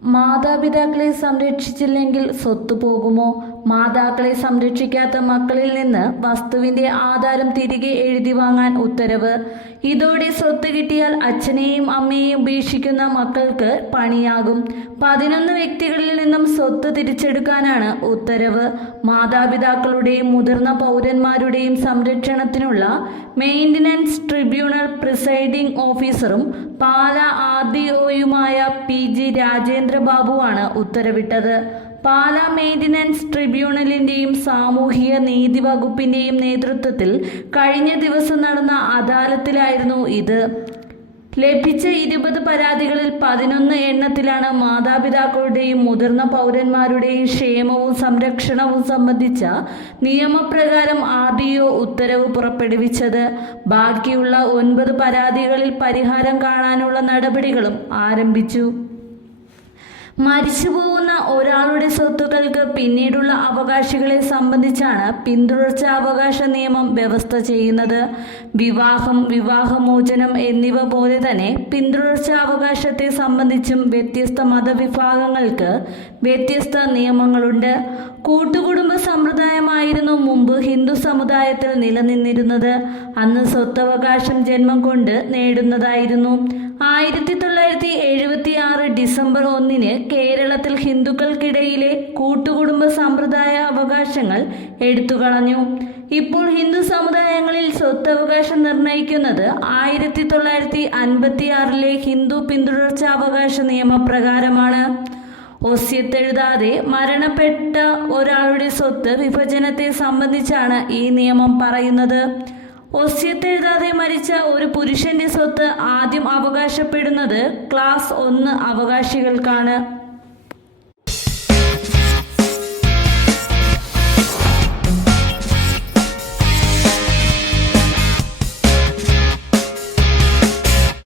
മാതാപിതാക്കളെ സംരക്ഷിച്ചില്ലെങ്കിൽ സ്വത്ത് പോകുമോ? മാതാക്കളെ സംരക്ഷിക്കാത്ത മക്കളിൽ നിന്ന് വസ്തുവിന്റെ ആധാരം തിരികെ എഴുതി വാങ്ങാൻ ഉത്തരവ്. ഇതോടെ സ്വത്ത് കിട്ടിയാൽ അച്ഛനെയും അമ്മയെയും ഉപേക്ഷിക്കുന്ന മക്കൾക്ക് പണിയാകും. 11 വ്യക്തികളിൽ നിന്നും സ്വത്ത് തിരിച്ചെടുക്കാനാണ് ഉത്തരവ്. മാതാപിതാക്കളുടെയും മുതിർന്ന പൗരന്മാരുടെയും സംരക്ഷണത്തിനുള്ള മെയിൻ്റനൻസ് ട്രിബ്യൂണൽ പ്രിസൈഡിംഗ് ഓഫീസറും പാലാ RDOയുമായ PG രാജേന്ദ്ര ബാബുവാണ് ഉത്തരവിട്ടത്. പാലാ മെയിൻ്റനൻസ് ട്രിബ്യൂണലിന്റെയും സാമൂഹിക നീതി വകുപ്പിന്റെയും നേതൃത്വത്തിൽ കഴിഞ്ഞ ദിവസം നടന്ന അദാലത്തിലായിരുന്നു ഇത്. ലഭിച്ച 20 പരാതികളിൽ 11 എണ്ണത്തിലാണ് മാതാപിതാക്കളുടെയും മുതിർന്ന പൗരന്മാരുടെയും ക്ഷേമവും സംരക്ഷണവും സംബന്ധിച്ച നിയമപ്രകാരം RDO ഉത്തരവ് പുറപ്പെടുവിച്ചത്. ബാക്കിയുള്ള 9 പരാതികളിൽ പരിഹാരം കാണാനുള്ള നടപടികളും ആരംഭിച്ചു. മരിച്ചുപോകുന്ന ഒരാളുടെ സ്വത്തുക്കൾക്ക് പിന്നീടുള്ള അവകാശികളെ സംബന്ധിച്ചാണ് പിന്തുടർച്ചാവകാശ നിയമം വ്യവസ്ഥ ചെയ്യുന്നത്. വിവാഹം, വിവാഹമോചനം എന്നിവ പോലെ തന്നെ പിന്തുടർച്ചാവകാശത്തെ സംബന്ധിച്ചും വ്യത്യസ്ത മതവിഭാഗങ്ങൾക്ക് വ്യത്യസ്ത നിയമങ്ങളുണ്ട്. കൂട്ടുകുടുംബ സമ്പ്രദായമായിരുന്നു മുമ്പ് ഹിന്ദു സമുദായത്തിൽ നിലനിന്നിരുന്നത്. അന്ന് സ്വത്തവകാശം ജന്മം കൊണ്ട് നേടുന്നതായിരുന്നു. 1976 ഡിസംബർ 1 കേരളത്തിൽ ഹിന്ദുക്കൾക്കിടയിലെ കൂട്ടുകുടുംബ സമ്പ്രദായ അവകാശങ്ങൾ എടുത്തുകളഞ്ഞു. ഇപ്പോൾ ഹിന്ദു സമുദായങ്ങളിൽ സ്വത്തവകാശം നിർണയിക്കുന്നത് 1956 ഹിന്ദു പിന്തുടർച്ചാവകാശ നിയമപ്രകാരമാണ്. ഒസ്യത്തെഴുതാതെ മരണപ്പെട്ട ഒരാളുടെ സ്വത്ത് വിഭജനത്തെ സംബന്ധിച്ചാണ് ഈ നിയമം പറയുന്നത്. ഒസ്യത്തെഴുതാതെ മരിച്ച ഒരു പുരുഷന്റെ സ്വത്ത് ആദ്യം അവകാശപ്പെടുന്നത് ക്ലാസ് 1 അവകാശികൾക്കാണ്.